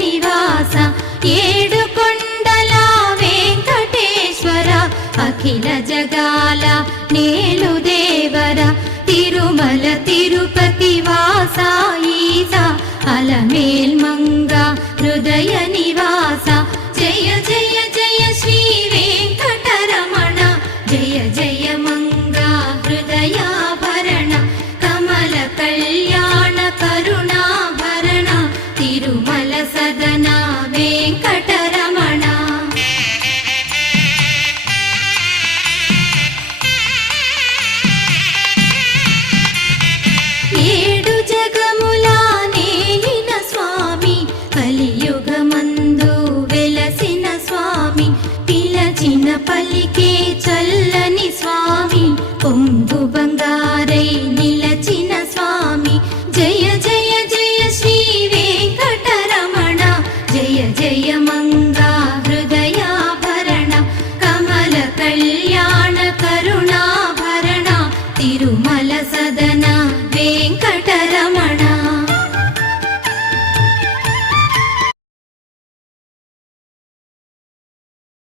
నివాస ఏడుకొండల వెంకటేశ్వర అఖిల జగాల నేలు దేవర తిరుమల తిరుపతి వాస ఈస అలమేల్ మంగ హృదయ నివాస జయ జయ జయ శ్రీ వెంకటరమణ జయ జయ మంగ హృదయాభరణ కమల కళ్యాణ కరుణాభరణ తిరుమల సదన వెంకటరమణ. ఏడు జగముల నేలిన స్వామి కలియుగమందు వెలసిన స్వామి పిలచిన పలికే చల్లని స్వామి పొంగు బంగారై నిలచిన స్వామి జయ జయ జయ శ్రీ వెంకటరమణ జయ జయ మంగా